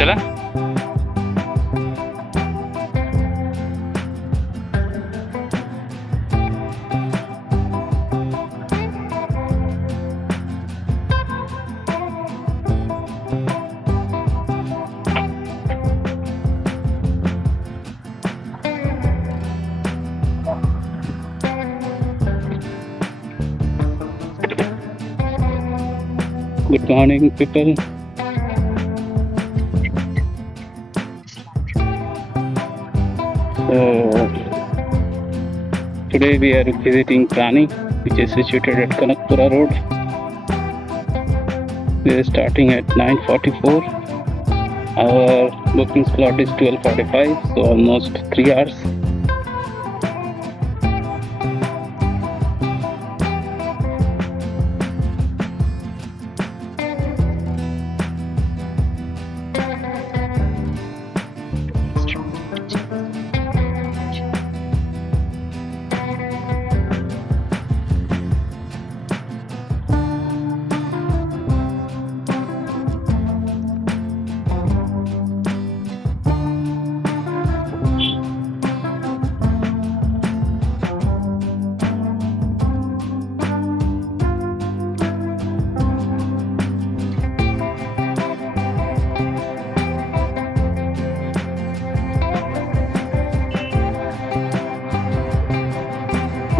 चला. Good morning, people. So today we are visiting Prani, which is situated at Kanakpura Road. We are starting at 9:44. Our booking slot is 12:45, so almost 3 hours.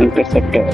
Interceptor.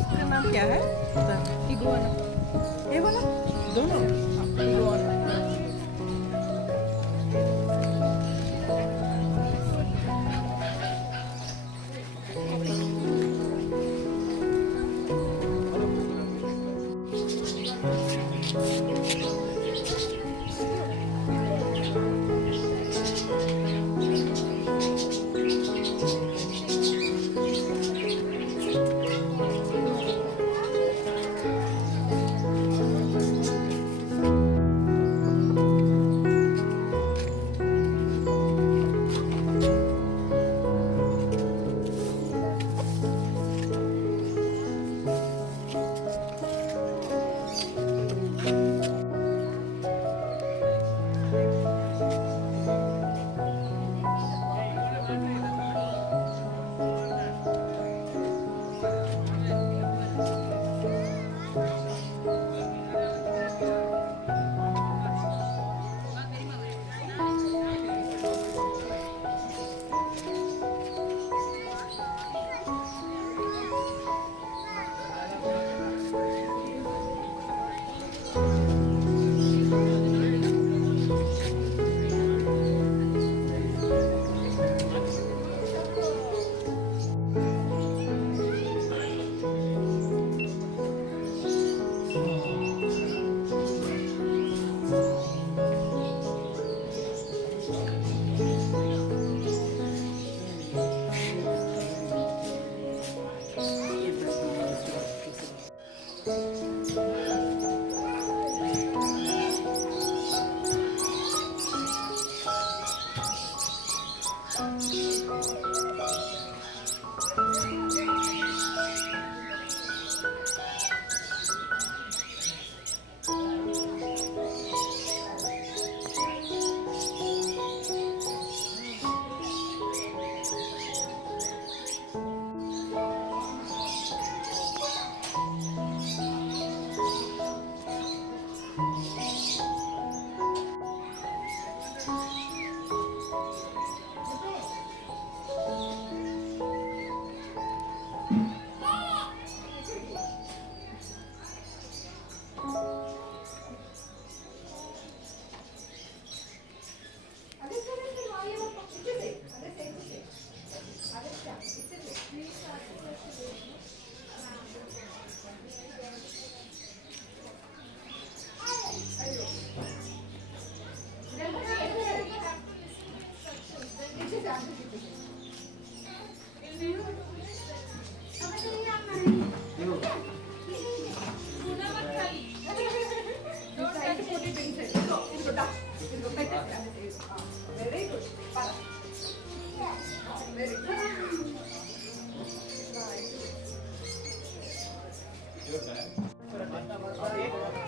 इसका नाम क्या है? Iguana. ये वाला? दोनों? Iguana.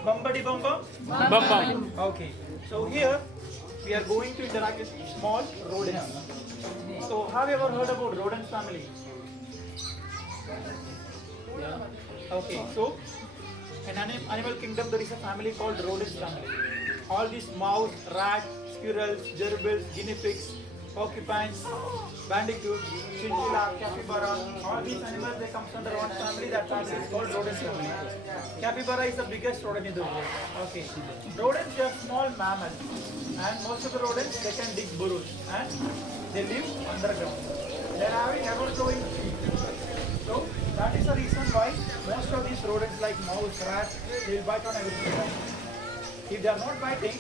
Bumpity bum bum? Bum bum. Okay. So here we are going to interact with small rodents. So have you ever heard about rodents family? Okay. So in animal kingdom there is a family called rodents family. All these mouse, rat, squirrels, gerbils, guinea pigs, porcupines, bandicoots, chinchilla, capybara, all these animals they come under one family. That family is called rodent family. Capybara is the biggest rodent in the world. Okay. Rodents are small mammals and most of the rodents they can dig burrows and they live underground. They are having ever-growing teeth. So that is the reason why most of these rodents like mouse, rat, they will bite on everything. If they are not biting,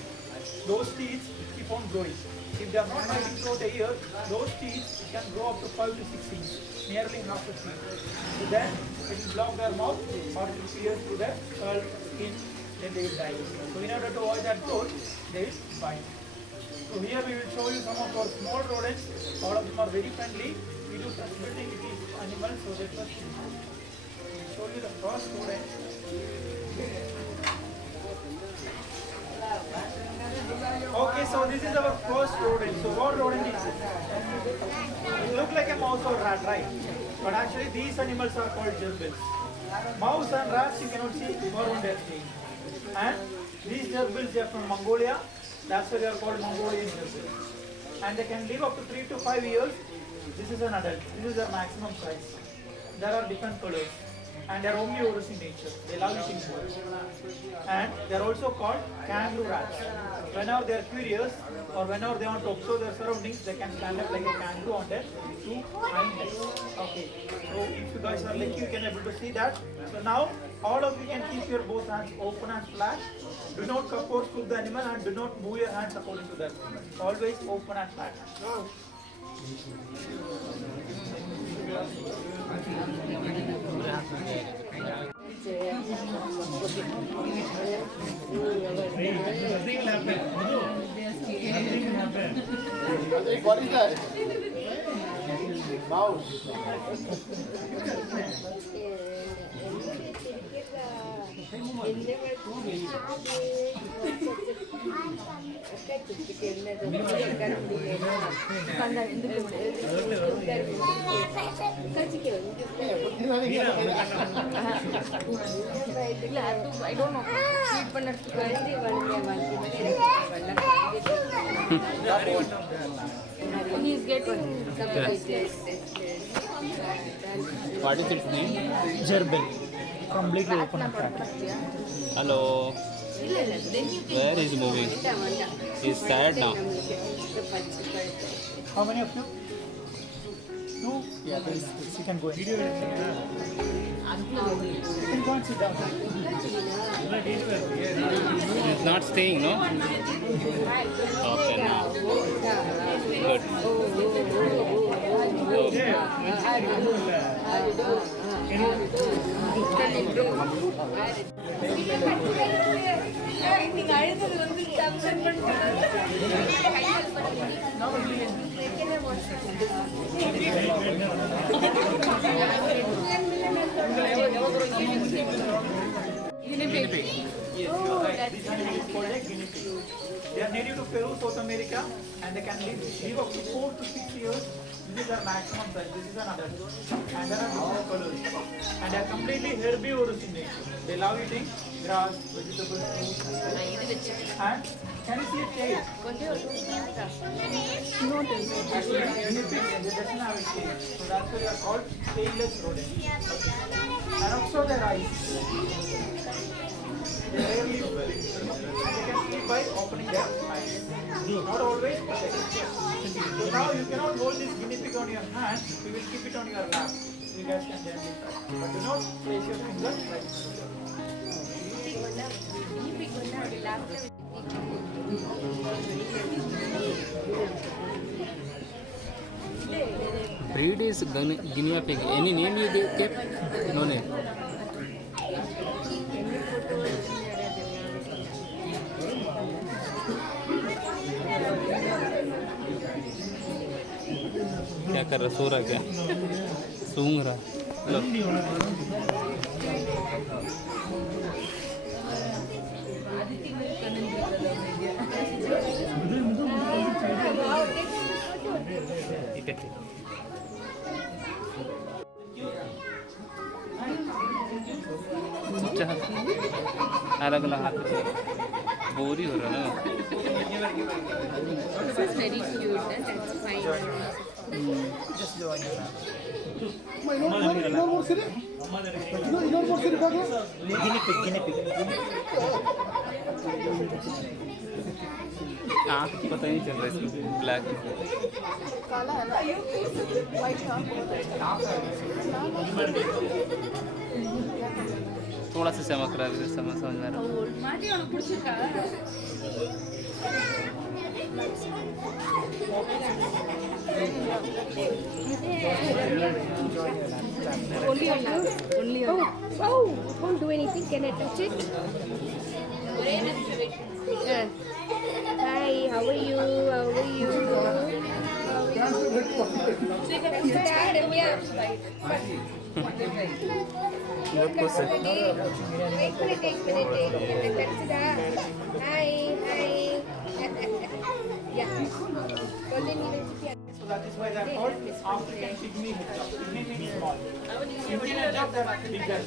those teeth keep on growing. If they are not biting throughout the year, those teeth can grow up to 5 to 6 inches, nearly half a feet. So then it will block their mouth or it will pierce through their skull, skin, then they will die. So in order to avoid that growth, they will bite. So here we will show you some of our small rodents. All of them are very friendly we do transporting these animals, so let us show you the first rodent. Okay, so this is our first rodent. So what rodent is it? It looks like a mouse or rat, right? But actually these animals are called gerbils. Mouse and rats you cannot see or on their skin. And these gerbils are from Mongolia. That's why they are called Mongolian gerbils. And they can live up to 3 to 5 years. This is an adult. This is their maximum size. There are different colors. And they are omnivorous in nature. They love eating food. And they are also called kangaroo rats. Whenever they are curious or whenever they want to observe their surroundings, they can stand up like a kangaroo on their two hind legs. Okay. So if you guys are lucky, you can able to see that. So now all of you can keep your both hands open and flat. Do not cup or scoop the animal and do not move your hands according to that. Always open and flat. What is that? Mouse. I don't know. He's getting What is its name? Gerbil. Completely open and flat. Hello. Where is he moving? He's sad now. How many of you? Two? Yeah, there is this. You can go in. You can go and sit down. He's not staying, no? Okay, now. Good. Guinea pig. Yes, you are right. This animal is called a guinea pig. They are native to Peru, South America, and they can live up to 4 to 6 years. This is their maximum size. This is an adult. And there are different colors. And they are completely herbivorous in nature. They love eating grass, vegetables, fruits. And can you see a tail? Actually, guinea pigs, they doesn't have a tail. So that's why they are called tailless rodents. And also their eyes. They rarely blink. And they can sleep by opening their eyes. Not always, but they can. So now you cannot hold this guinea pig on your hand. You will keep it on your lap. You guys can gently try. But do not place your fingers right. Breed is guinea pig. Any name you kept? No name. क्या कर रहा, सो रहा क्या? सूंघ रहा। लो। अलग अलग हाथ बोरी हो रहा ना। This is very cute. That's fine. Just join your lap. Guinea pig, guinea pig. आँख पता नहीं चल रहा इसमें ब्लैक। काला है ना? White का? थोड़ा सा चमक रहा है, समझ में आ रहा है। माटी और पुड़चिका only on you. Only on. Oh, won't do anything. Can I touch it? Yeah. Hi, how are you? How are you? So that is why they are called African pygmy hedgehog. Pygmy means small. Indian hedgehog they are bigger.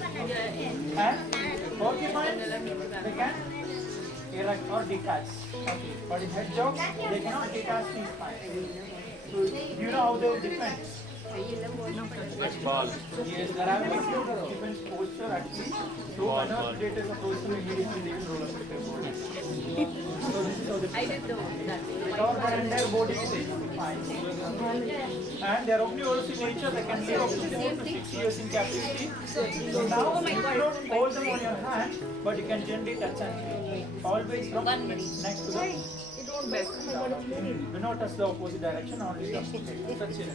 And porcupine they can erect or detach. Okay. But in hedgehog they cannot detach these spines. So do you know how they will defend? Yes, they are having a defense posture actually. So whenever predators approach them, immediately they will roll up with their body. So this is how they cover their entire body with spines. And they are omnivorous in nature. They can live up to 4 to 6 years in captivity. So now you don't hold them on your hand, but you can gently touch and feel. Always from next to the. Do not touch the opposite direction, only touch it.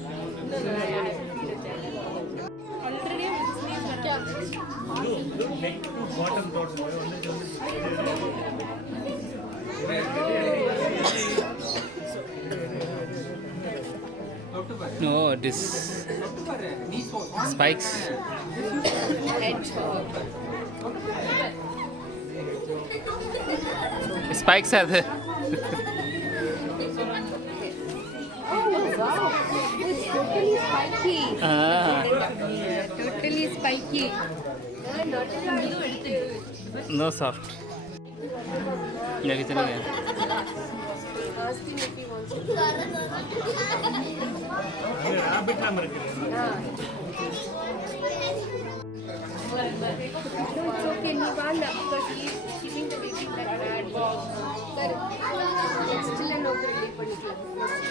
Neck to bottom dots. No, this spikes. Spikes are there. It's totally spiky. Totally spiky. No soft. Lagi चला गया. Ask him if he wants to. Rabbit number. No, it's okay, Nirvana, because he is keeping the baby like that. Sir, it's still an over relief particular.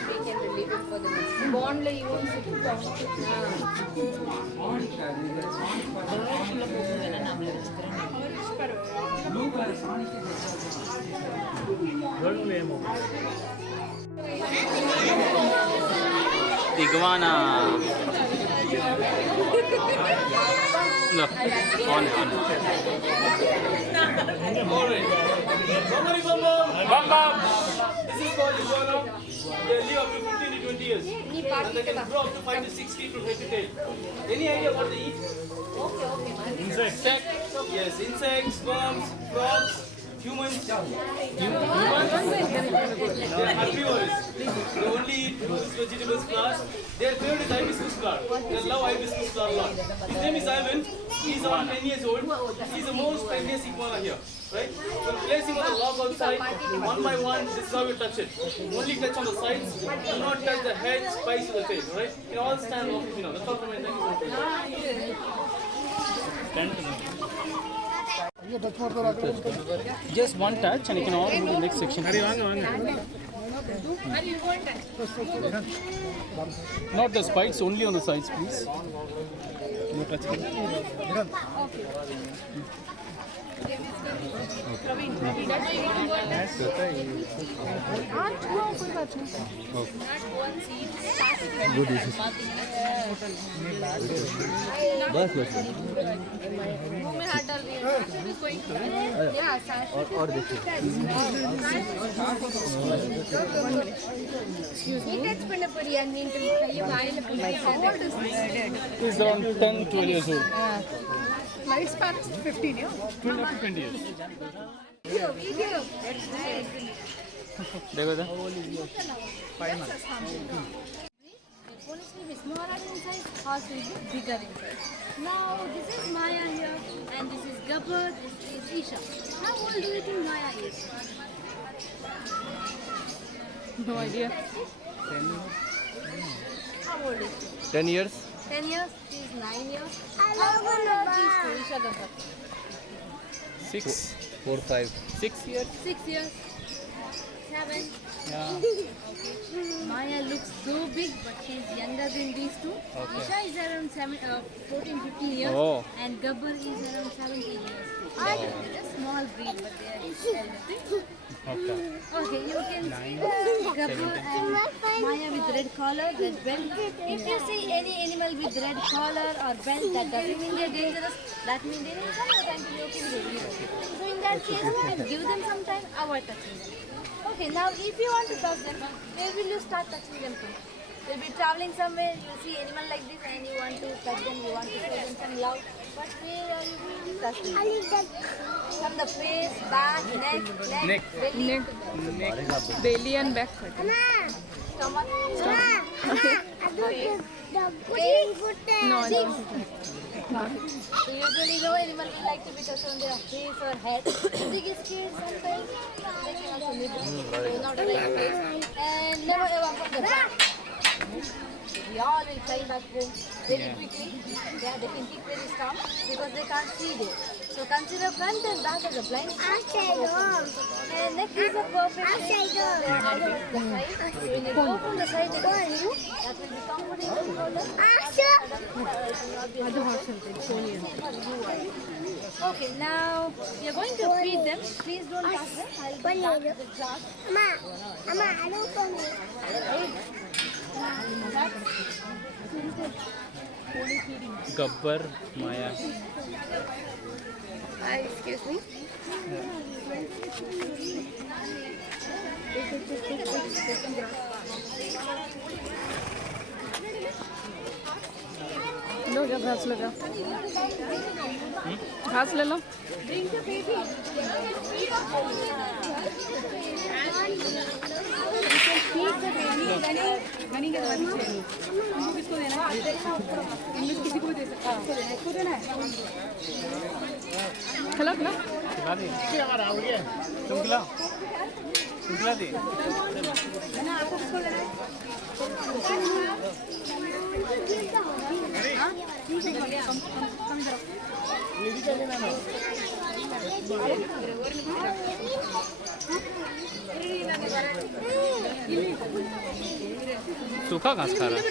They can relieve him for the next. Bond la you won't sit. Iguana. No, on. This is called iguana. They live up to 15 to 20 years. And they can grow up to 5 to 6 feet from head to tail. Any idea what they eat? Insects. Yes, insects, worms, frogs, humans. They are herbivorous. They only eat fruits, vegetables, flowers. Their favorite is hibiscus flower. They love hibiscus flower a lot. His name is Ivan. He is around 10 years old. He is the most friendliest iguana here. Right? So place him on the log outside. One by one, this is how you touch it. Only touch on the sides. Do not touch the head, spikes, or the tail. Right? You can all stand off if you know. That's all from my thank you. Just one touch and you can all move to the next section. Not the spikes, only on the sides, please. No touching. और देखिए He's around 10, 12 years old. Lifespan is 15 years. 12 to 20 years. देखो तो Police will be smaller in size, horse will be bigger in size. Now this is Maya here, and this is Gabbar, this is Isha. How old do you think Maya is? No idea. How old is she? 10 years. 10 years? She is 9 years. How old is Isha Gabbar? 6, 4, 5. 6 years. 6 years. 7. Yeah. Maya looks so big, but she is younger than these two. Okay. Isha is around 14, 15 years, Oh. and Gabbar is around 17 years. They're a small breed, but they are elder. Okay. Okay, you can see Gabbar and Maya with red collar, red belt. If you see any animal with red collar or belt, that doesn't mean they're dangerous. That means they need some time to be okay with it. So in that case, give them some time, avoid touching them. Okay, now if you want to touch them, where will you start touching them from? You'll be traveling somewhere, you see animal like this and you want to pet them, you want to show them some love. But where are you being touching? From the face, back, neck, belly, Belly and back. stomach. No, no. So usually no animal will like to be touched on their face or head. Biggest kids sometimes they can also nibble. So not a right face. And never ever from the back. We all will fly back home very quickly. Yeah, they can keep very strong because they can't see it. So consider front and back as a blind spot. And neck is a perfect shape. The side. So when you go from the side, they can see you. That will be comfortable for them. Okay, now you're going to feed them. Please don't touch them. I'll be back with the jar. Gabbar, Maya. Excuse me. लो जा घास ले जा घास ले लो किसी को दे सकता इसको देना है खिला खिला खिला दे तुम खिला दे सूखा घास खा रहा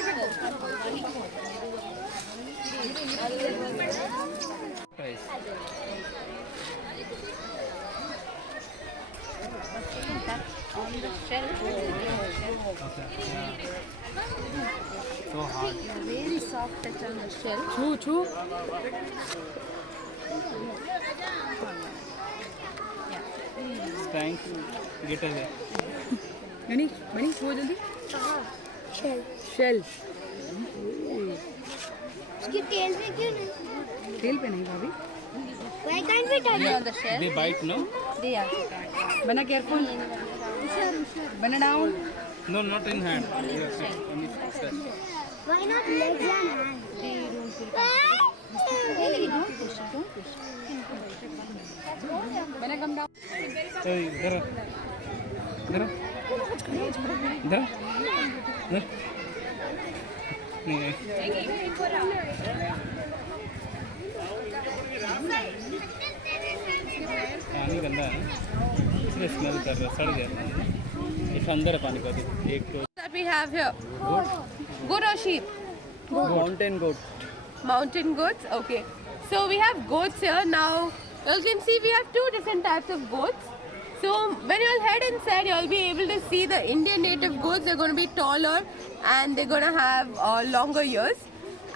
On the shelf. so hard Very soft touch on the shell. छू छू trying to get away money money छू जल्दी शेल उसकी टेल में क्यों नहीं? तेल पे नहीं भाभी Why can't we touch on the shell? they bite no Yeah. बना केयरफुल बना down no not in hand yes only Why not legs and hands? Hey, don't push it, don't push it. बना come down इधर इधर इधर इधर नहीं पानी गंदा है इसलिए स्मेल कर रहा है सड़ गया इस अंदर है पानी का भी एक तो That we have here. Goat or sheep? Mountain goat Mountain goats. Okay. So we have goats here now. You can see we have two different types of goats. So when you'll head inside, you'll be able to see the Indian native goats. They're going to be taller and they're going to have longer ears.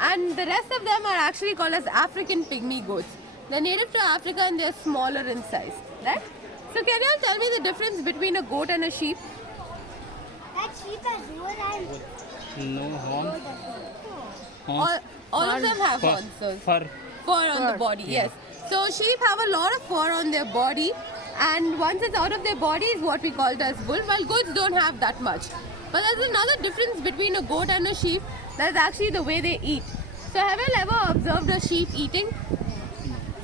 And the rest of them are actually called as African pygmy goats. They're native to Africa and they're smaller in size, right? So can you all tell me the difference between a goat and a sheep? That sheep has dual eyes. No horn All of them have horns. So fur fur on the body, yes. So sheep have a lot of fur on their body, and once it's out of their body is what we call it as wool, while goats don't have that much. But there's another difference between a goat and a sheep. That's actually the way they eat. So have you ever observed a sheep eating?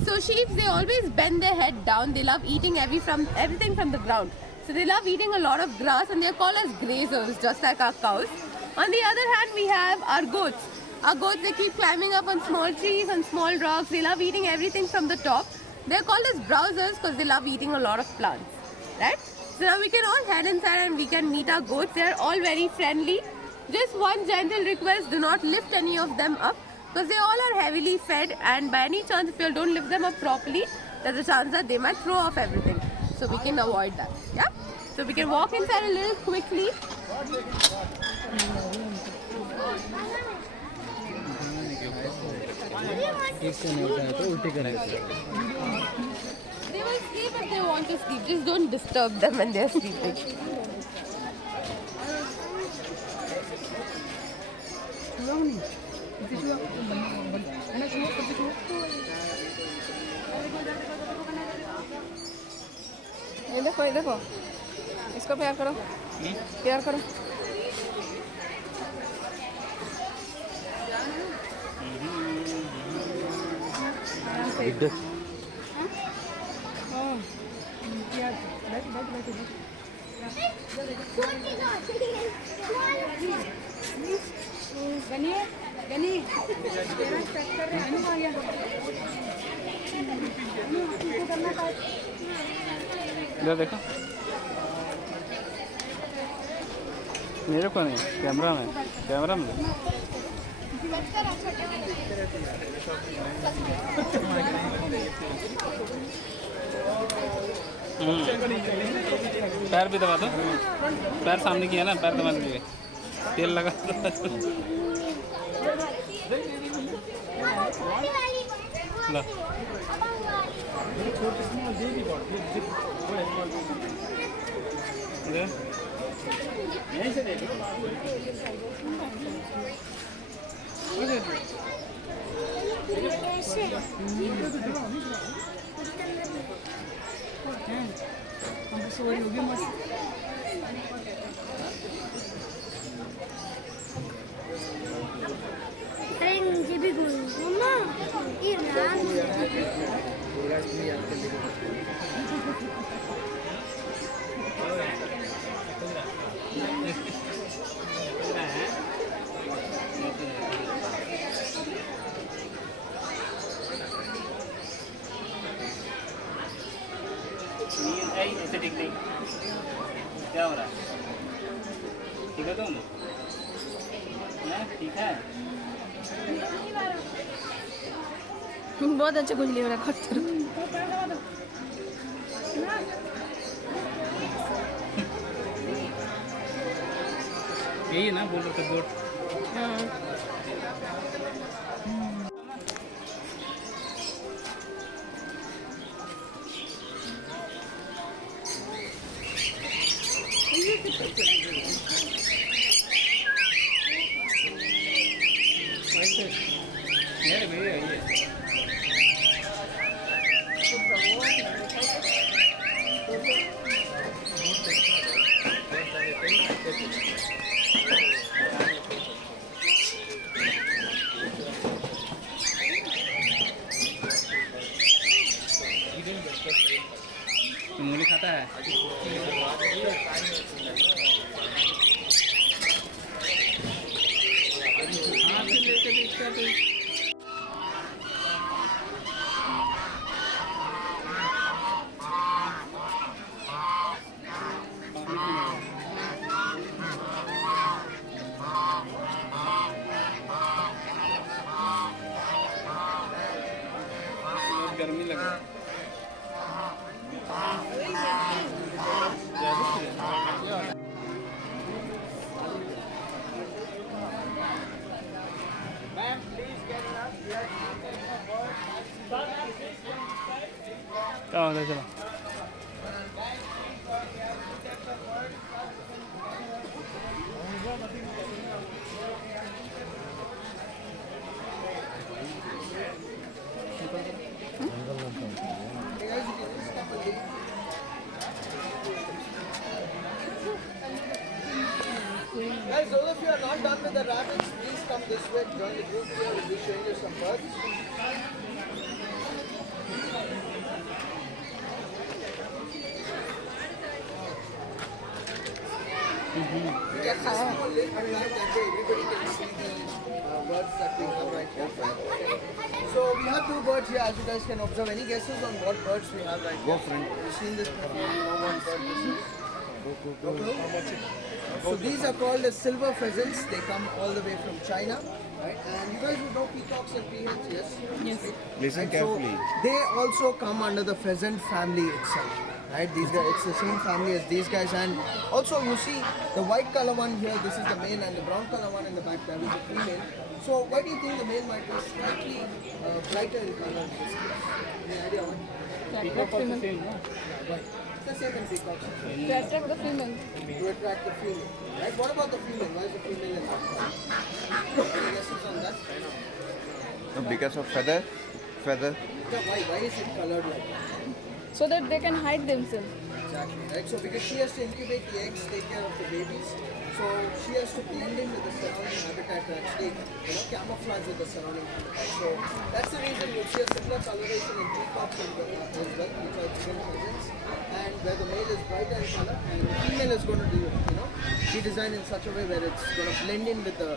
So sheep, they always bend their head down. They love eating everything from the ground. So they love eating a lot of grass, and they're called as grazers, just like our cows. On the other hand, we have our goats. Our goats, they keep climbing up on small trees and small rocks. They love eating everything from the top. They're called as browsers because they love eating a lot of plants, right? So now we can all head inside and we can meet our goats. They're all very friendly. Just one gentle request, do not lift any of them up because they all are heavily fed, and by any chance if you don't lift them up properly, there's a chance that they might throw off everything. So we can avoid that, yeah? So we can walk inside a little quickly. एक से नहीं उठाया तो उल्टी करेगा They will sleep if they want to sleep. Just don't disturb them when they're sleeping. ये देखो इसको प्यार करो, प्यार करो। इधर देखो, मेरे को नहीं, कैमरा में पैर भी दबा दो, पैर सामने किया ना, पैर दबा दीजिए, तेल लगा लो। अरे मुझे भी बोलो मम्मा ये नाम ऐसे ठीक नहीं, क्या हो रहा है? ठीक है तुम? ठीक है। बहुत अच्छे गुजली हो रहा है। यही ना बोल रहे थे बोट। मेरे भैया ये मूली खाता है। हाँ फिर लेके देखता तो गर्मी लगा। Ma'am, please get up. We are taking a word. क्या होता है चलो। Guys, those of you are not done with the rabbits, please come this way, join the group here, we'll be showing you some birds. You can see small lake and that way everybody can see the birds that we have right here. So we have two birds here, as you guys can observe. Any guesses on what birds we have right here? Go friend. You've seen this before, you know what bird this is? No clue? So these are called as silver pheasants. They come all the way from China. Right? And you guys would know peacocks and peahens, yes? Yes. Listen carefully. So they also come under the pheasant family itself. Right? These guys, it's the same family as these guys. And also you see the white color one here, this is the male, and the brown color one in the back, that is the female. So why do you think the male might be slightly brighter in color in this case? Any idea why? Peacock also same, no? Why? the same in peacocks. To attract the female. To attract the female. Right? What about the female? Why is the female in that? Any guesses on that? Because of feather. Yeah, why is it colored like that? So that they can hide themselves. Exactly, right? So because she has to incubate the eggs, take care of the babies, so she has to blend in with the surrounding habitat to actually, camouflage with the surrounding habitat. So that's the reason you see a similar coloration in peacocks as well, which are twin cousins, and where the male is brighter in color and the female is going to be designed in such a way where it's going to blend in with the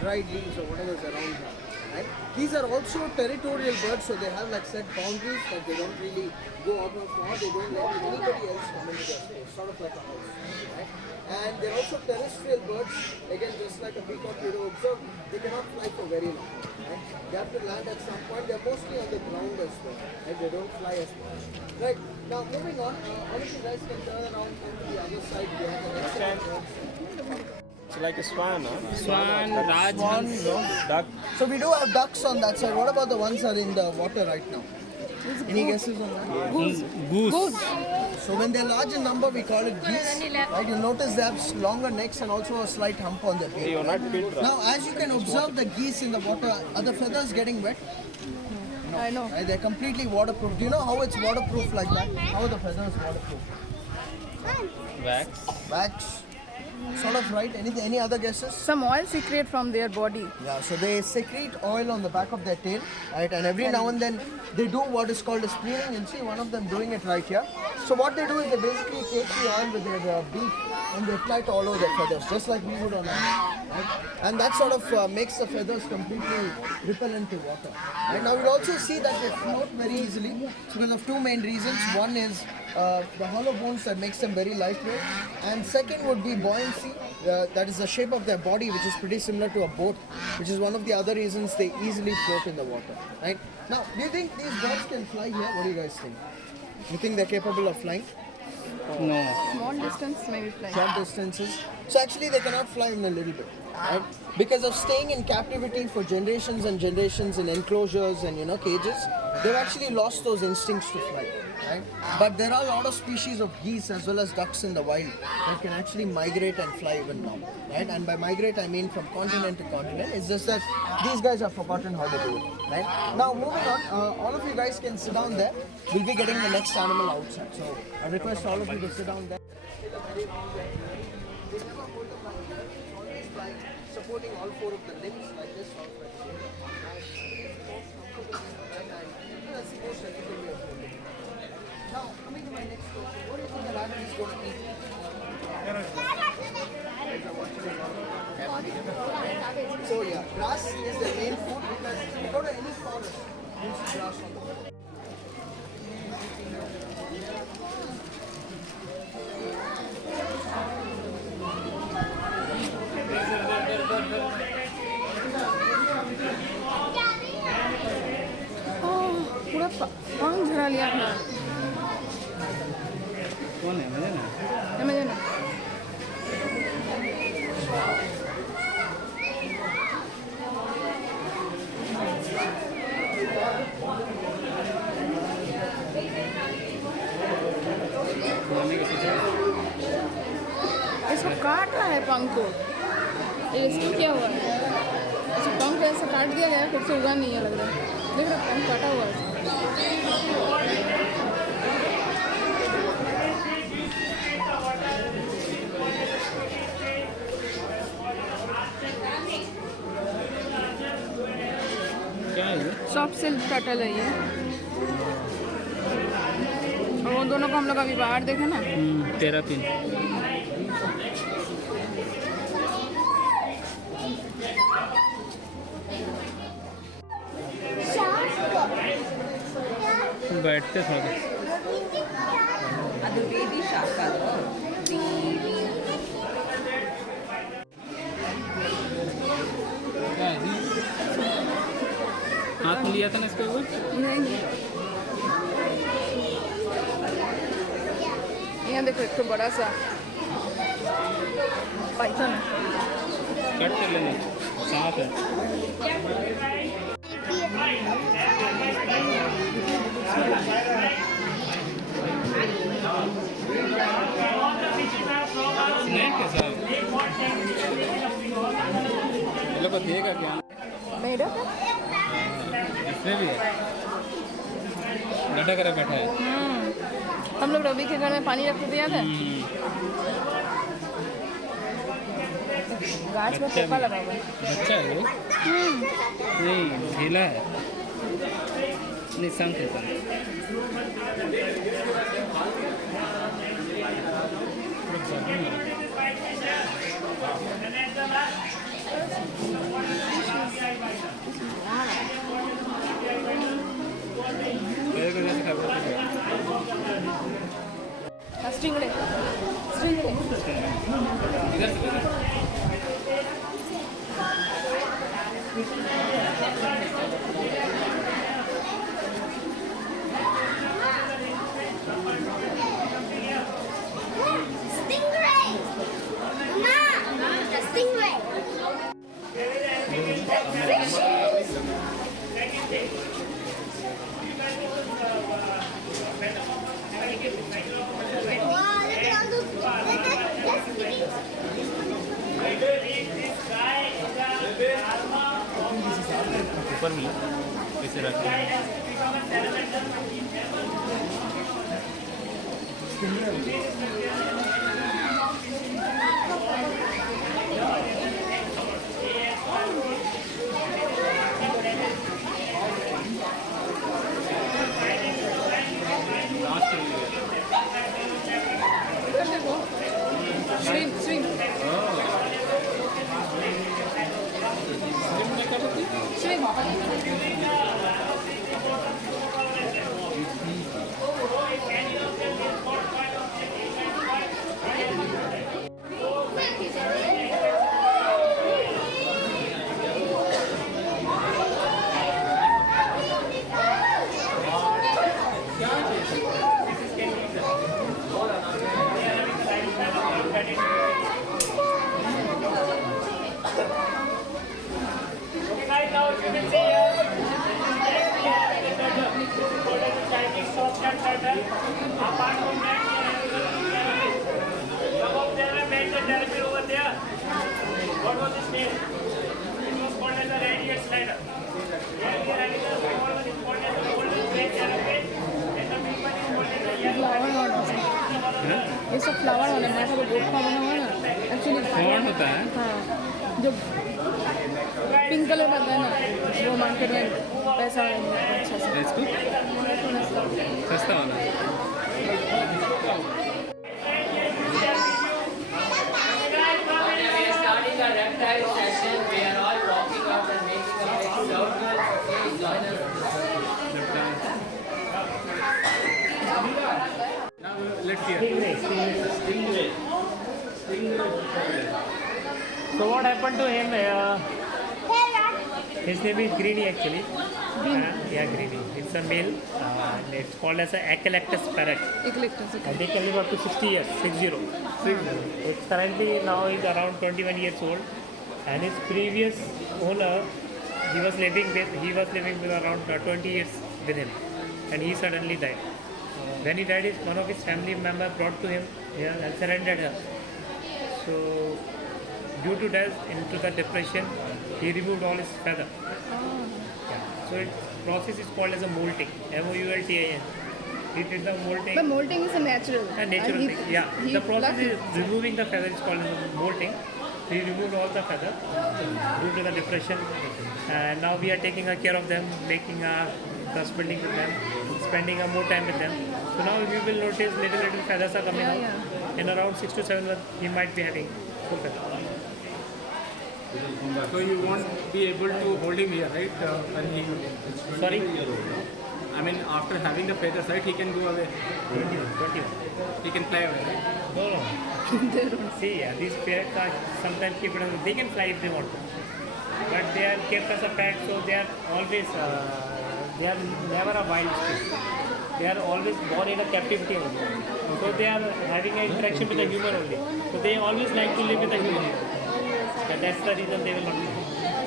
dried leaves or whatever is around her. Right? These are also territorial birds, so they have like set boundaries, but they don't really go out of far. They don't let anybody else come into their space, sort of like a house. Right? And they're also terrestrial birds. Again, just like a peacock, you observe, they cannot fly for very long. Right? They have to land at some point. They're mostly on the ground as well. Right? They don't fly as much. Right? Now, moving on, all of you guys can turn around and to the other side. We have the next set of birds. It's like a swan, huh? Swan, Swan, Rajhans. Duck. So we do have ducks on that side. What about the ones that are in the water right now? Any guesses on that? Goose. So when they're large in number, we call it geese. Right? You'll notice they have longer necks and also a slight hump on their You're beak. not built. Now, as you can observe the geese in the water, are the feathers getting wet? I know. Right? They're completely waterproof. Do you know how it's waterproof like that? How are the feathers waterproof? Wax. Wax. Sort of right. Any other guesses? Some oil secrete from their body. Yeah, so they secrete oil on the back of their tail, right? And every now and then they do what is called a spraying. You'll see one of them doing it right here. So what they do is they basically take the oil with their beak and they apply it all over their feathers, just like we would on our, right? And that sort of makes the feathers completely repellent to water. Right? Now we'll also see that they float very easily. So we'll have two main reasons. One is the hollow bones that makes them very lightweight, and second would be buoyancy. That is the shape of their body, which is pretty similar to a boat, which is one of the other reasons they easily float in the water. Right? Now, do you think these birds can fly here? What do you guys think? You think they're capable of flying? No. Small distance, maybe flying. Short distances. So actually they cannot fly in a little bit, right? Because of staying in captivity for generations and generations in enclosures and cages, they've actually lost those instincts to fly, right? But there are a lot of species of geese as well as ducks in the wild that can actually migrate and fly even now, right? And by migrate I mean from continent to continent. It's just that these guys have forgotten how to do it, right? Now moving on, all of you guys can sit down there. We'll be getting the next animal outside. So I request all of you to sit down there. Supporting all four of the limbs like this. Now, coming to my next question, what do you think the rabbit is going to eat? So yeah, grass is the main food because if you go to any forest, you see grass on the floor. पूरा पंख झरा लिया अपना कौन है मुझे ना मुझे ना इसको काट रहा है पंख को ये इसको क्या हुआ है इसको पंख ऐसे काट दिया गया फिर से उगा नहीं है लग रहा है देख रहा पंख काटा हुआ है क्या है ये? सॉफ्ट सिल्क टटल है ये और वो दोनों को हम लोग अभी बाहर देखे ना तेरापिन बैठते थोड़ा ಅದು ಬೇಬಿ ಶಾರ್ಕ್ ಅದು ಬೇಬಿ क्या है? हाथ में लिया था ना इसके ऊपर नहीं यहाँ देखो एक तो बड़ा सा पाइथन है कट कर लेना साफ है स्नैक है सर, ये लोग को देगा क्या? मेढक है? इसमें भी है, लटा करा बैठा है। हम लोग रवि के घर में पानी रखते थे, याद है? गाछ में बच्चा पोका भी- लगा हुआ है। बच्चा है वो? नहीं, ढीला है। नहीं, संत है संत। मेरे को जैसे खबर थी। स्ट्रिंगड़े, स्ट्रिंगड़े। इधर से इधर। Stingray! Mama! Stingray! Wow, look at all those. That's kitty. ऊपर मिला कैसे रखते हैं? लास्ट के लिए। इधर देखो, shrimp, shrimp, shrimp. What was his name? It was called as a radiate slider. Here we are having a small one is called as a golden red terrapin, and the big one is called as a yellow. Flower वाला, ये सब flower वाला है, वो गोफा बना हुआ है ना, एक्चुअली फ्लावर होता है? हाँ, जो पिंक कलर का है ना, वो मार्केट में पैसा अच्छा से। इसको सस्ता वाला। Starting a reptile session, we are all walking out and making a big circle. Please join us. Now let's hear. So what happened to him? His name is Greeny actually. Yeah, Greeny. It's a male. And it's called as a Echolactus parrot. And they can live up to 60 years, 60. It's currently now is around 21 years old. And his previous owner, he was living with around 20 years with him. And he suddenly died. When he died, one of his family member brought to him here and surrendered her. So due to that, into the depression, he removed all his feather. Yeah. So its process is called as a molting. MOULTIN. He did the molting. But molting is a natural. A natural thing. Yeah. The process is removing the feather is called as a molting. He removed all the feather due to the depression, and now we are taking care of them, making a trust building with them, spending more time with them. So now we will notice little feathers are coming out. In around 6 to 7 months, he might be having full feather. So you won't be able to hold him here, right? When he, Sorry? I mean, after having the feathers, right, he can go away. 21. He can fly away, right? No. See, these parrots are sometimes kept as they can fly if they want to, but they are kept as a pet, so they are always they are never a wild species. They are always born in a captivity only. So they are having an interaction with the human only. So they always like to live with the human. And that's the reason they will not live.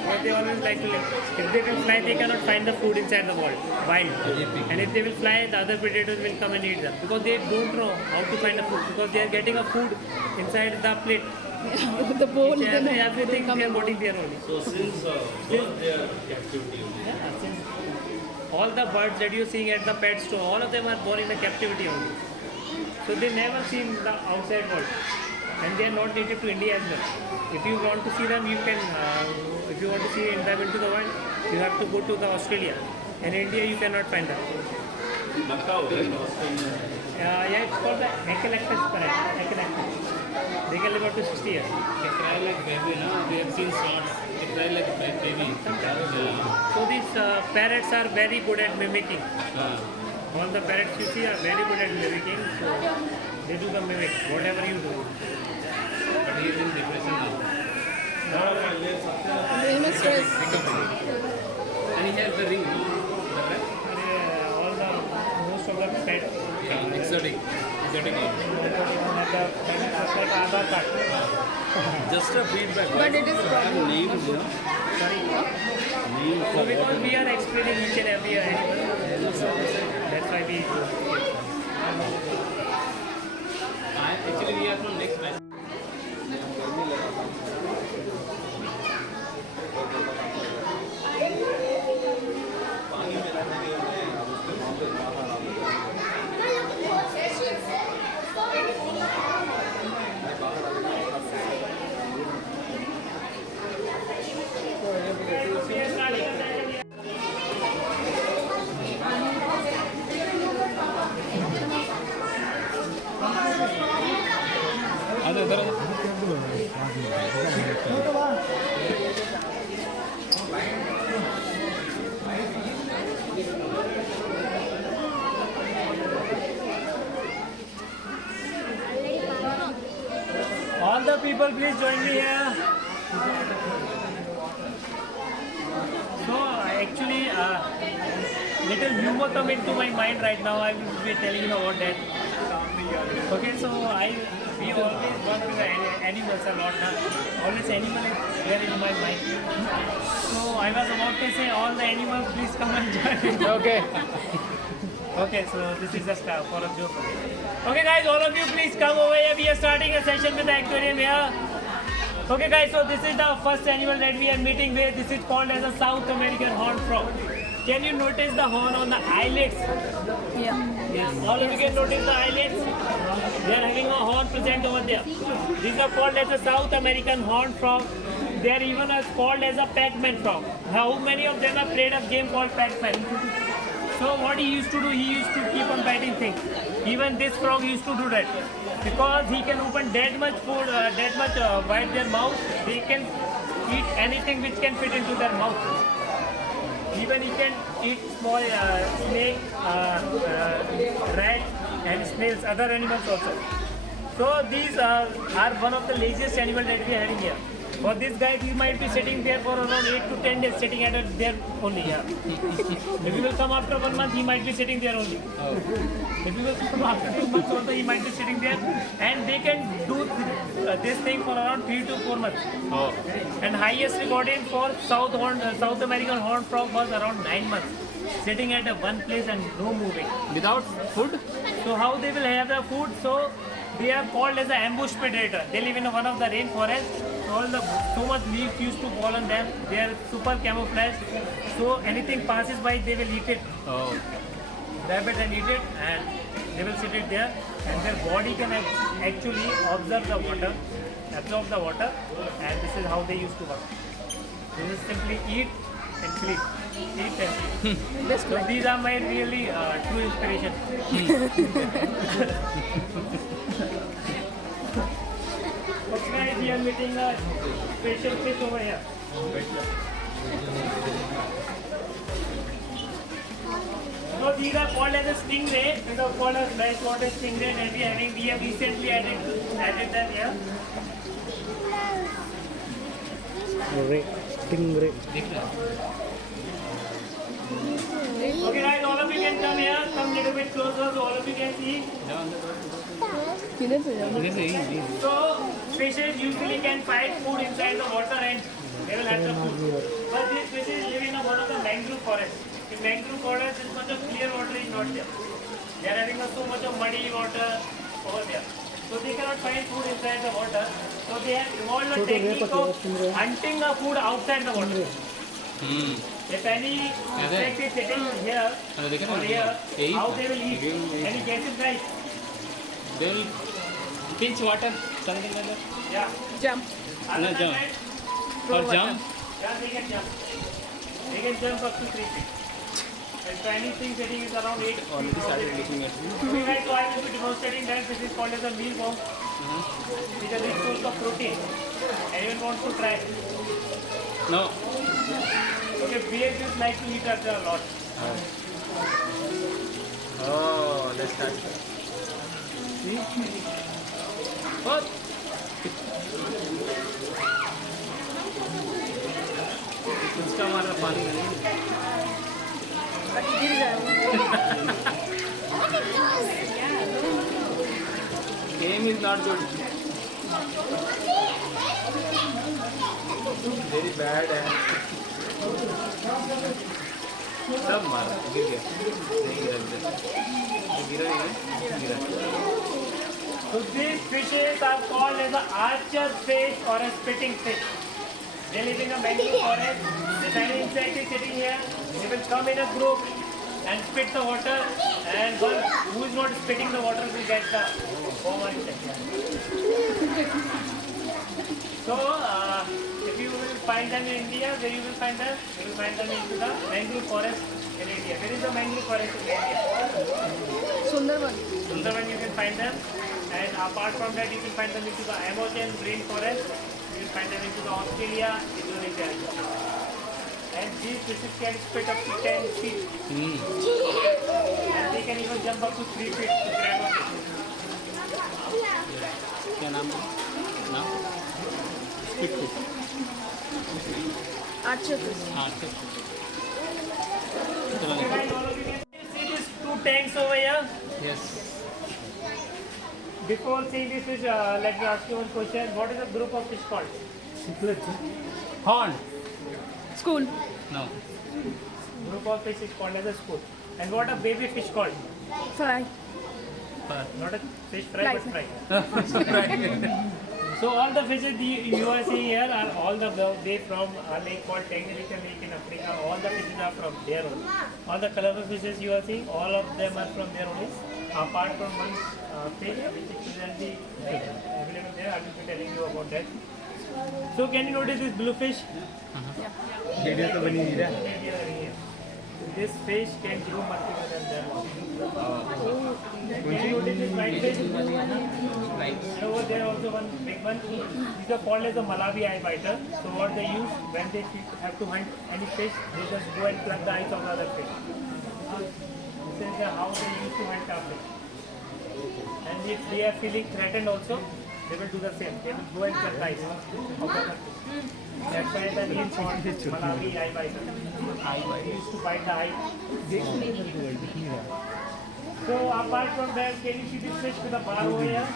But what they always like to live. If they will fly, they cannot find the food inside the wild. And if they will fly, the other predators will come and eat them because they don't know how to find the food because they are getting a food inside the plate. The bowl. Everything they are putting there only. So since birth they are captivity. Since all the birds that you are seeing at the pet store, all of them are born in the captivity only. So they never seen the outside world, and they are not native to India as well. If you want to see them, you can. If you want to see them into the world, you have to go to the Australia. In India, you cannot find them. Yeah, it's called the Echolactus parrot. Echolactus. They can live up to 60 years. They cry like baby, no? We have seen shots. They cry like baby. So these parrots are very good at mimicking. All the parrots you see are very good at mimicking. So they do the mimic, whatever you do. But he is in depression now. They must stress. And he has the ring, no? All the most of the pet. Exotic. Just a feedback. But it is problem. Names, you know? So because we are explaining each and every animal, so that's why we. Actually, we are from next batch. All the people, please join me here. So actually, little humor come into my mind right now. I will be telling you about that. Okay, so we always work with the animals a lot. Always animal is there in my mind. So I was about to say, all the animals, please come and join. Okay. Okay, so this is just for a joke. Okay guys, all of you please come over here. We are starting a session with the aquarium here. Okay guys, so this is the first animal that we are meeting with. This is called as a South American horned frog. Can you notice the horn on the eyelids? Yeah. Yes. All of you can notice the eyelids. They are having a horn present over there. These are called as a South American horned frog. They are even called as a Pac-Man frog. How many of them have played a game called Pac-Man? So what he used to do, he used to keep on biting things. Even this frog used to do that. Because he can open that much food, bite their mouth, they can eat anything which can fit into their mouth. Even he can eat small snake, rat and snails, other animals also. So these are one of the laziest animals that we are having here. For this guy, he might be sitting there for around 8 to 10 days, sitting at there only. Yeah. If he will come after 1 month, he might be sitting there only. If he will come after 2 months also, he might be sitting there. And they can do this thing for around 3 to 4 months. Oh. And highest recorded for South American horned frog was around 9 months, sitting at one place and no moving. Without food? So how they will have the food? So they are called as an ambush predator. They live in one of the rainforests. So much leaves used to fall on them. They are super camouflaged. So anything passes by, they will eat it. Oh. Grab it and eat it, and they will sit it there. And their body can actually absorb the water, and this is how they used to work. This is simply eat and sleep. Eat and sleep. So these are my really true inspiration. Okay guys, we are meeting a special fish over here. So these are called as a stingray. These are called as freshwater stingray that we have recently added them here. Stingray. Okay guys, all of you can come here. Come a little bit closer so all of you can see. So fishes usually can find food inside the water, and They will have the food. But these fishes live in one of the mangrove forests. In mangrove forest, this much of clear water is not there. They are having so much of muddy water over there. So they cannot find food inside the water. So they have evolved a technique of hunting the food outside the water. If any insect is sitting here or here, how they will eat? Any guesses, guys? They will pinch water, something like that. Yeah. Jump. No, jump. Or jump. Yeah, they can jump. They can jump up to 3 feet. If anything sitting is around 8 feet. Already started looking at me. Okay, guys, so I will be demonstrating that this is called as a mealworm. It is a source of protein. Anyone wants to try? No. Okay, bears like to eat after a lot. Oh, let's start. See? What? उसका हमारा पानी नहीं गिर जाएगा. Game is not good. Very bad. सब मारा गिर गया नहीं गिरा गिरा. So these fishes are called as an archer fish or a spitting fish. They live in a mangrove forest. If any insect is sitting here, they will come in a group and spit the water, and one who is not spitting the water will get the worm or insect. So if you will find them in India, where you will find them? You will find them into the mangrove forest in India. Where is the mangrove forest in India? Sundarban. Sundarban you can find them, and apart from that you can find them into the Amazon rainforest. You will find them into the Australia, Indonesia. And these fishes can spit up to 10 feet. And they can even jump up to 3 feet to grab a fish. क्या नाम है? नाम? Spit fish. Archer fish. Archer fish. Okay, guys, all of you can see these 2 tanks over here. Yes. Before seeing this fish, let me ask you one question. What is the group of fish called? Horn. School. No. Group of fish is called as a school. And what a baby fish called? Fry. Not a fish fry, but fry. Right. So all the fishes you are seeing here are all they from a lake called Tanganyika Lake in Africa. All the fishes are from there only. All the colorful fishes you are seeing, all of them are from there only. Apart from one fish which is presently available there, I will be telling you about that. So can you notice this blue fish? This fish can grow much bigger than that one. Can you notice this white fish? And over there also one big one. These are called as a Malawi eye biter. So what they use when they have to hunt any fish, they just go and plug the eyes of the other fish. This is how they used to hunt our fish. And if they are feeling threatened also, they will do the same. They will go and plug the eyes of the other fish. That's why the name is Malawi eye biter. They used to bite the eye. So apart from that, can you see this fish with a bar over here?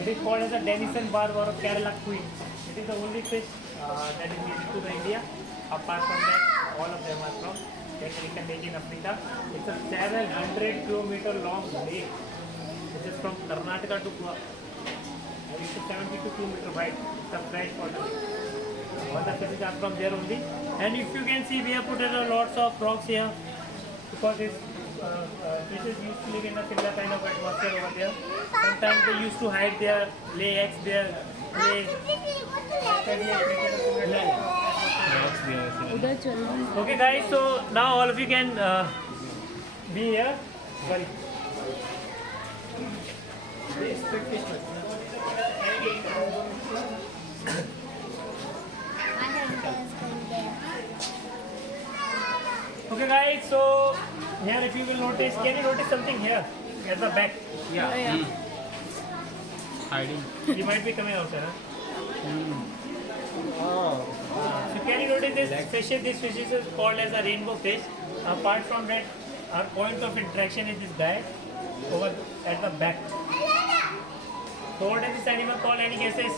It is called as a Denison barb or a Kerala queen. It is the only fish that is native to the India. Apart from that, all of them are from Tanganyika Lake in Africa. It's a 700-kilometer long lake. It is from Karnataka to Goa. It's a 72 kilometer wide. It's a fresh water lake. All the fishes are from there only. And if you can see, we have put lots of rocks here because these fishes used to live in a similar kind of atmosphere over there. Sometimes they used to hide their lay eggs there. Okay guys, so now all of you can be here. Sorry. Okay guys, so here if you will notice, can you notice something here at the back? Yeah. Hiding. He might be coming out, huh? So can you notice this fishes? This fish is called as a rainbow fish. Apart from that, our point of interaction is this guy over at the back. So what is this animal called? Any guesses?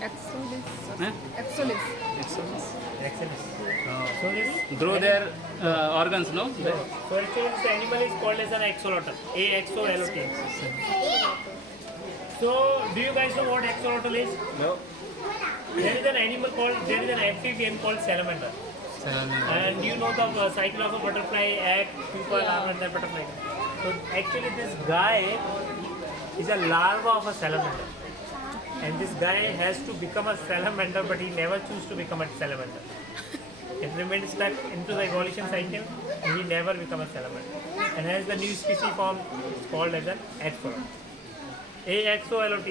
Exolis. Huh? Exolis. Excellent. So this Grow their organs, no? so actually this animal is called as an axolotl. AXOLOT. So do you guys know what axolotl is? No. There is an animal called, there is an amphibian called salamander. And you know the cycle of a butterfly, egg, pupa, larva, and then butterfly. So actually this guy is a larva of a salamander. And this guy has to become a salamander, but he never chooses to become a salamander. It remains stuck into the evolution cycle and he never becomes a salamander. And hence the new species form is called as an axolotl. AXOLOT.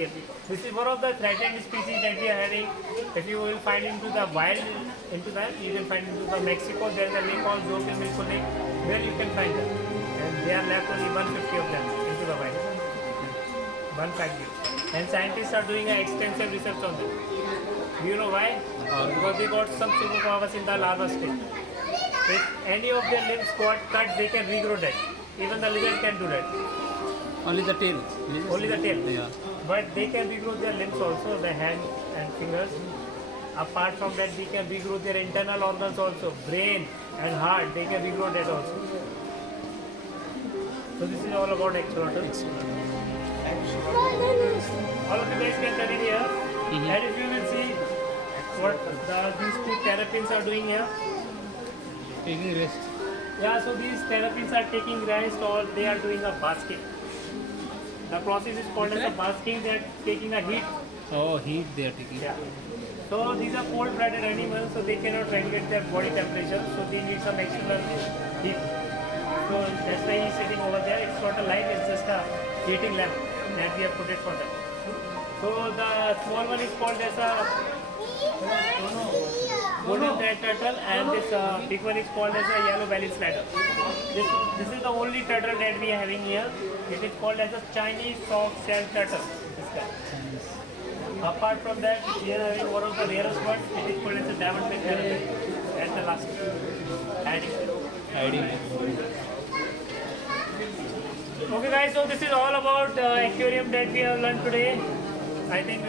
This is one of the threatened species that we are having. If you will find into the wild, into that, you can find into the Mexico, there is a lake called Zoquilmilco Lake, where you can find them. And they are left only 150 of them into the wild. 150. And scientists are doing extensive research on them. Do you know why? Because they got some superpowers in the larva stage. If any of their limbs got cut, they can regrow that. Even the lizard can do that. Only the tail. Only the tail. Yeah. But they can regrow their limbs also, the hand and fingers. Apart from that, they can regrow their internal organs also, brain and heart. They can regrow that also. So this is all about axolotl. All of you guys can turn in here, and if you will see what these two terrapins are doing here. Taking rest. Yeah, so these terrapins are taking rest or they are doing a basking. The process is called as a basking. They are taking a heat. Oh, heat they are taking. Yeah. So these are cold-blooded animals, so they cannot regulate their body temperature, so they need some external heat. So that's why he's sitting over there. It's not a light, it's just a heating lamp that we have put it for them. So the small one is called as a golden thread turtle, and this big one is called as a yellow bellied slider. This is the only turtle that we are having here. It is called as a Chinese soft shell turtle. This guy. Apart from that, we are having one of the rarest ones. It is called as a diamond-back turtle. That's the last hiding. Okay guys, so this is all about aquarium that we have learned today. I think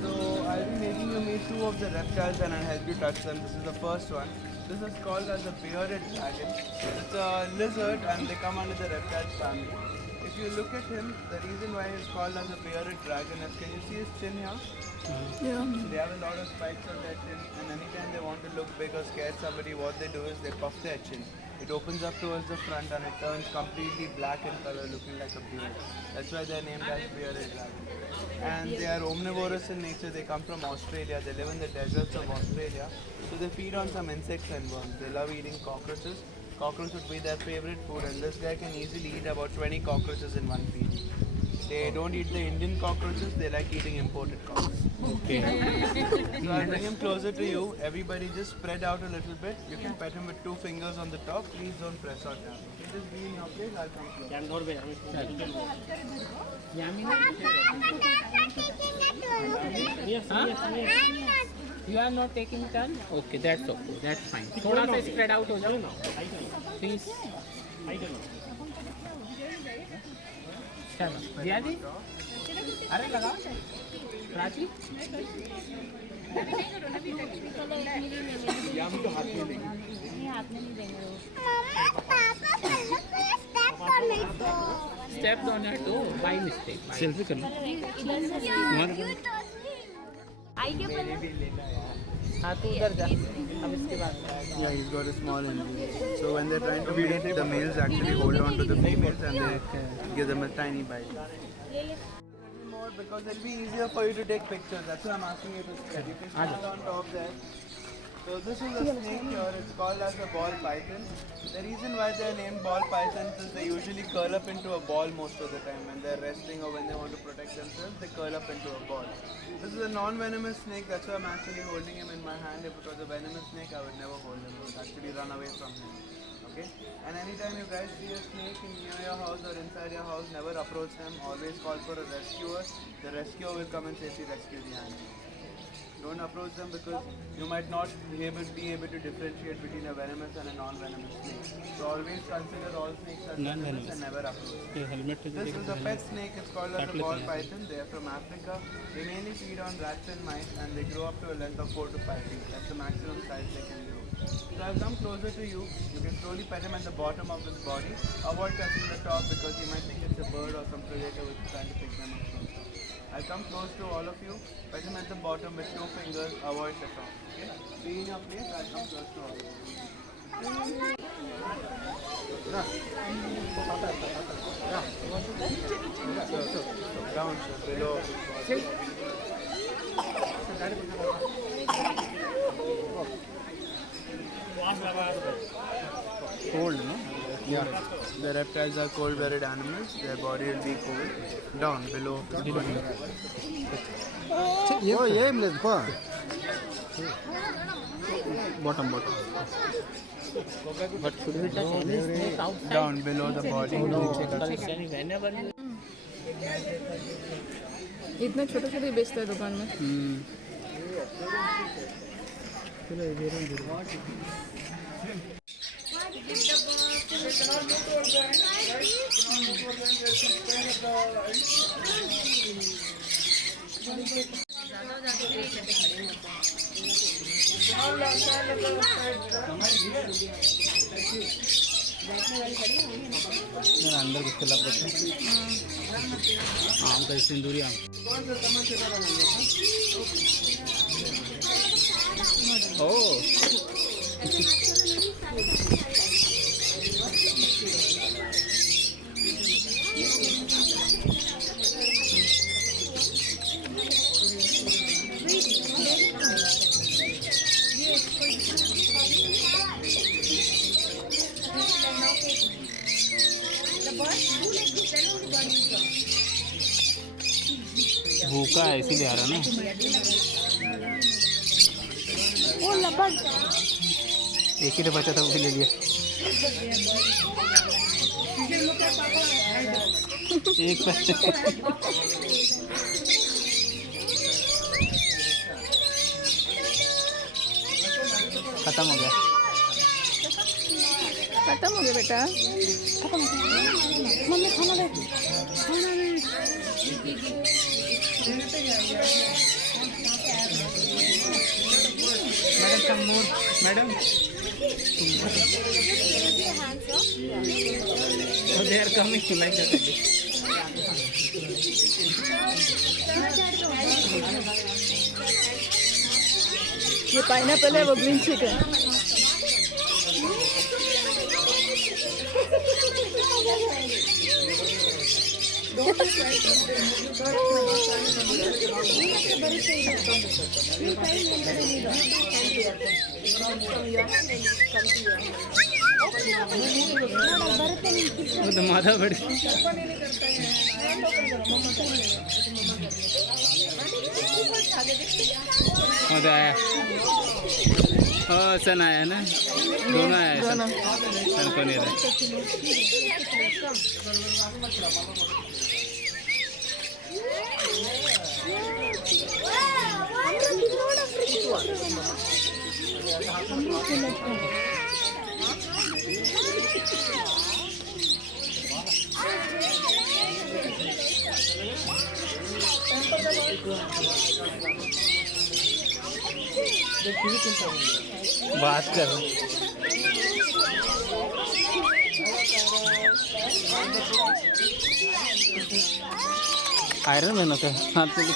So I'll be making you meet two of the reptiles and I'll help you touch them. This is the first one. This is called as a bearded dragon. It's a lizard and they come under the reptile family. If you look at him, the reason why he's called as a bearded dragon is, can you see his chin here? Yeah. So they have a lot of spikes on their chin, and anytime they want to look big or scare somebody, what they do is they puff their chin. It opens up towards the front and it turns completely black in color, looking like a beard. That's why they're named as bearded dragon. And they are omnivorous in nature. They come from Australia. They live in the deserts of Australia. So they feed on some insects and worms. They love eating cockroaches. Cockroach would be their favorite food, and this guy can easily eat about 20 cockroaches in one feed. They don't eat the Indian cockroaches, they like eating imported cockroaches. Okay. So I'll bring him closer to you. Everybody just spread out a little bit. You can pet him with 2 fingers on the top. Please don't press on down. You just be in your place, I'll come close. You are not taking turn? Okay, that's okay. That's fine. थोड़ा सा spread out हो जाओ. Please. चलो. दिया जी? अरे लगाओ. प्राची? ये हम तो हाथ में देंगे. नहीं हाथ में नहीं देंगे वो. Step on it. Oh, by mistake. Selfie कर लो. आइडिया पर हाँ तू उधर जा. अब इसके बाद. Yeah, he's got a small injury. So when they're trying to mate, the males actually hold on to the females and they give them a tiny bite. More because it'll be easier for you to take pictures. That's why I'm asking you to spread. You can stand on top there. So this is a snake here. It's called as a ball python. The reason why they're named ball pythons is they usually curl up into a ball most of the time. When they're resting or when they want to protect themselves, they curl up into a ball. This is a non-venomous snake. That's why I'm actually holding him in my hand. If it was a venomous snake, I would never hold him. I would actually run away from him. Okay? And anytime you guys see a snake near your house or inside your house, never approach them. Always call for a rescuer. The rescuer will come and safely rescue the animal. Don't approach them because you might not be able to differentiate between a venomous and a non-venomous snake. So always consider all snakes as venomous and never approach them. This is a pet snake. It's called as a ball python. They are from Africa. They mainly feed on rats and mice, and they grow up to a length of 4 to 5 feet. That's the maximum size they can grow. So I'll come closer to you. You can slowly pet him at the bottom of his body. Avoid touching the top because you might think it's a bird or some predator which is trying to pick them up from top. I'll come close to all of you. Pet him at the bottom with 2 fingers. Avoid the top. Okay? Be in your place. I'll come close to all of you. Down, sir. Below. Cold, no? Yeah. The reptiles are cold-blooded animals. Their body will be cold. Down, below the body. Bottom. But should we touch any snake outside? Down, below the body. Whenever you इतने छोटे छोटे बेचते हैं दुकान में. अंदर कुछ लग रहा आम का सिंदूरी आम. Oh. भूखा है इसीलिए आ रहा ना. एक ही तो बचा था वो भी ले लिया. एक खत्म हो गया. खत्म हो गया बेटा. मम्मी खाना दे. Madam some more. Madam so they are coming to like that. ये पाइनएप्पल है, वो ग्रीन चिक है. वो तो माथा बड़ी. मजा आया. सन आया ना. दोनों आया. सन को नहीं रहा. बात कर. आयरन मैन का हाथ में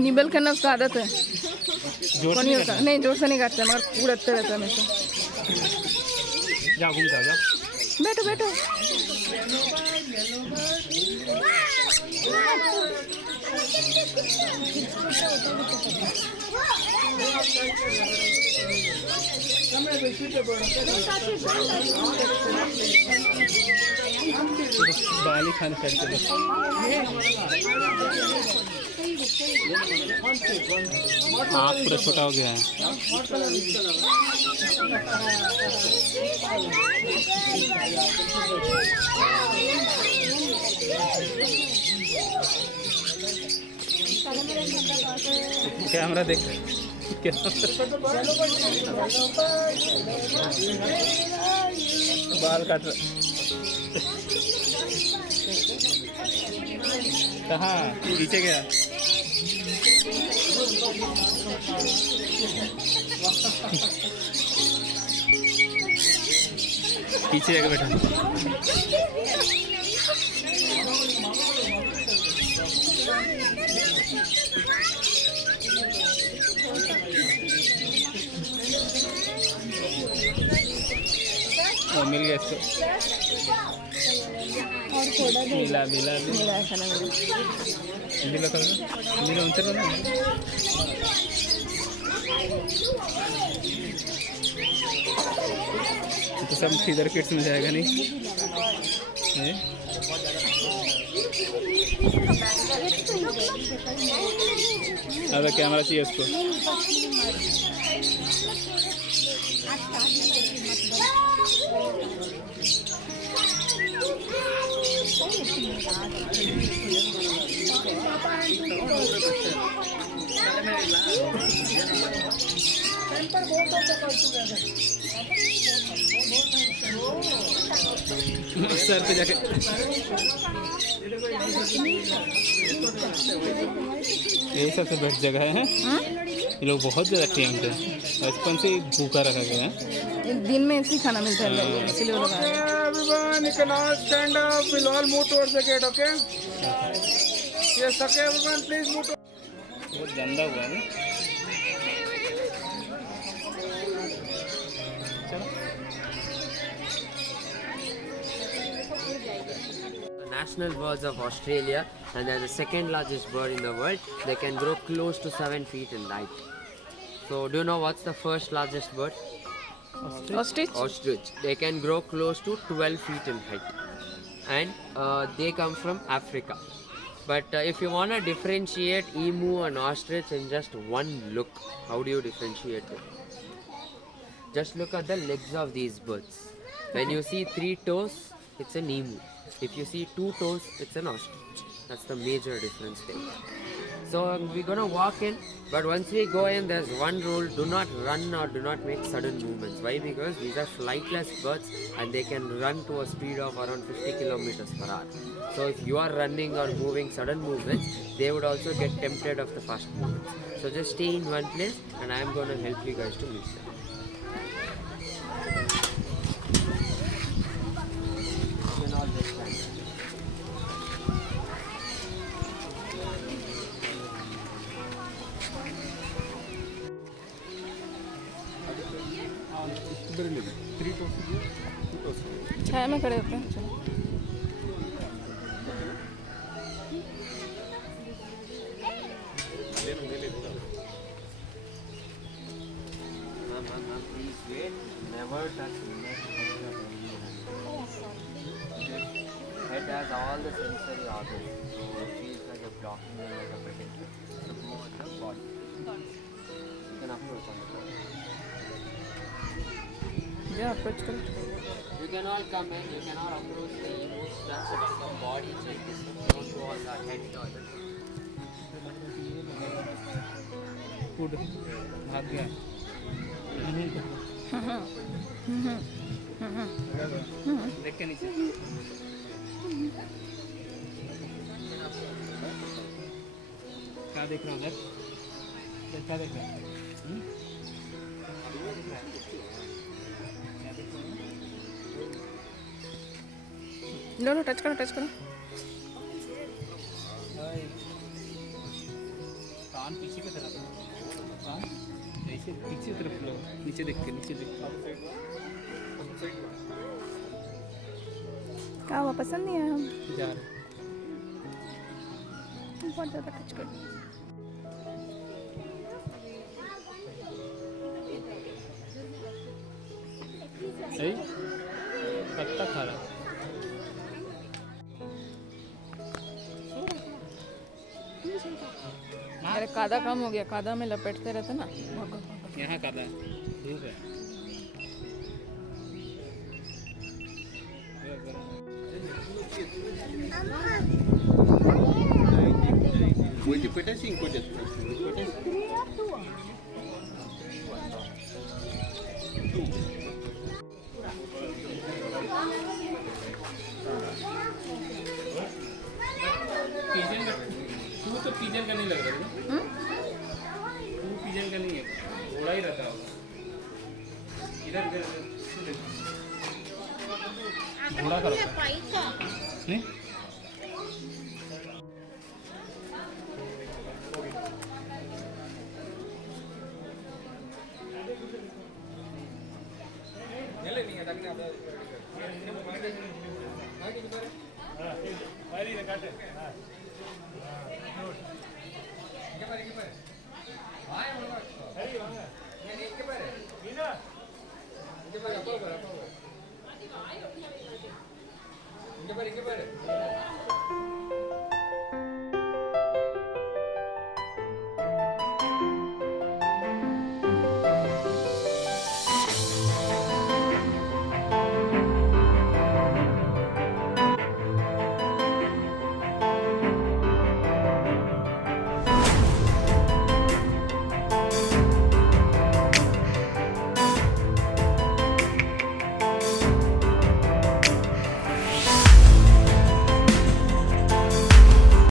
निबल करना उसका आदत है. नहीं होता. नहीं, जोर से नहीं काटता मगर उड़ते रहता है हमेशा. जा घूम जा. बैठो बैठो. बाल ही खाने करते थे। आँख पूरा छोटा हो गया है। कैमरा देख बाल काट रहा। कहाँ पीछे गया? पीछे जाके बैठा। मिल गया इसको। और थोड़ा मिला मिला मिला ऐसा ना मिला कर मिला उनसे ना। तो सब इधर किट्स में जाएगा नहीं। अब कैमरा चाहिए उसको। सर पे जाके यही सबसे बेस्ट जगह है। ये लोग बहुत ज़्यादा टेम्ड है, बचपन से भूखा रखा गया है। दिन में ऐसे ही खाना मिलता है, इसलिए वो लोग आए। Everyone, you can all stand up. We'll all move towards the gate, okay? Yes, okay, everyone, please move towards. बहुत गंदा हुआ है। National birds of Australia, and they're the second largest bird in the world. They can grow close to 7 feet in height. So, do you know what's the first largest bird? Ostrich? Ostrich. They can grow close to 12 feet in height, and they come from Africa. But if you want to differentiate emu and ostrich in just one look, how do you differentiate them? Just look at the legs of these birds. When you see 3 toes, it's an emu. If you see 2 toes, it's an ostrich. That's the major difference there. So we're gonna walk in, but once we go in, there's one rule: do not run or do not make sudden movements. Why? Because these are flightless birds and they can run to a speed of around 50 kilometers per hour. So if you are running or moving sudden movements, they would also get tempted of the fast movements. So just stay in one place, and I am gonna help you guys to meet them. You can all just stand. छाया में खड़े होते हैं। चलो। Please wait. Never touch neck. Head has all the sensory organs, so it feels like you're blocking them like a protector. So go on the body. You can approach on the body. जा approach करो। You can all come in. You can all approach the emus. Touch it on the body. Check this. Don't go on the head or the कूद भाग गया। देख के नीचे। क्या देख रहा हूँ उधर? क्या देख रहा है? लो लो टच करो टच करो। कान पीछे की तरफ, कान ऐसे पीछे तरफ लो, नीचे देख के, नीचे देख के। क्या हुआ, पसंद नहीं आया? हम जा रहे बहुत ज़्यादा टच कर दिया। पत्ता खा रहा अरे कादा कम हो गया, कादा में लपेटते रहते ना। यहाँ कादा है, धूप है। Pwede pwede 5 dyan. पिजन का तू तो पिजन का नहीं लग रहा है। तू पिजन का नहीं है, घोड़ा ही रहता होगा। इधर घोड़ा का नहीं இங்க பாரு